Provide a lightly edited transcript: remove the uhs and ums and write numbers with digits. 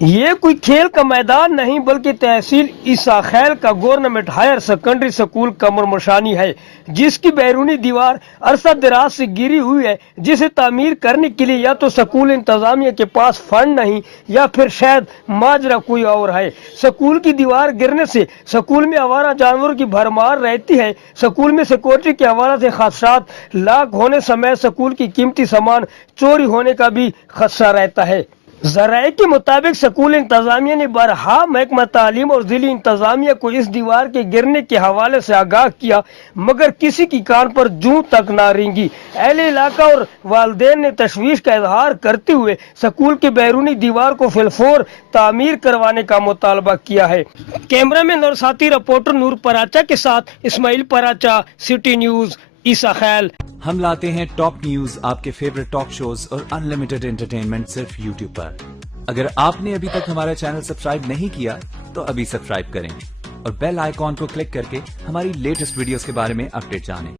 یہ کوئی کھیل کا میدان نہیں بلکہ تحصیل عیسیٰ خیل کا گورنمنٹ ہائر سیکنڈری سکول کمر مشانی ہے، جس کی بیرونی دیوار عرصہ دراز سے گری ہوئی ہے، جسے تعمیر کرنے کے لیے یا تو سکول انتظامیہ کے پاس فنڈ نہیں یا پھر شاید ماجرا کوئی اور ہے۔ سکول کی دیوار گرنے سے سکول میں آوارہ جانوروں کی بھرمار رہتی ہے۔ سکول میں سیکورٹی کے حوالے سے خدشات، لاک ہونے سمیت سکول کی قیمتی سامان چوری ہونے کا بھی خدشہ رہتا ہے۔ ذرائع کے مطابق سکول انتظامیہ نے بارہا محکمہ تعلیم اور ضلعی انتظامیہ کو اس دیوار کے گرنے کے حوالے سے آگاہ کیا، مگر کسی کی کان پر جوں تک نہ رینگی۔ اہل علاقہ اور والدین نے تشویش کا اظہار کرتے ہوئے سکول کے بیرونی دیوار کو فی الفور تعمیر کروانے کا مطالبہ کیا ہے۔ کیمرہ مین اور ساتھی رپورٹر نور پراچا کے ساتھ اسماعیل پراچا، سٹی نیوز، عیسیٰ خیل۔ ہم لاتے ہیں ٹاپ نیوز، آپ کے فیورٹ ٹاک شوز اور انلمیٹڈ انٹرٹینمنٹ صرف یوٹیوب پر۔ اگر آپ نے ابھی تک ہمارا چینل سبسکرائب نہیں کیا تو ابھی سبسکرائب کریں اور بیل آئیکن کو کلک کر کے ہماری لیٹسٹ ویڈیوز کے بارے میں اپڈیٹ جانیں۔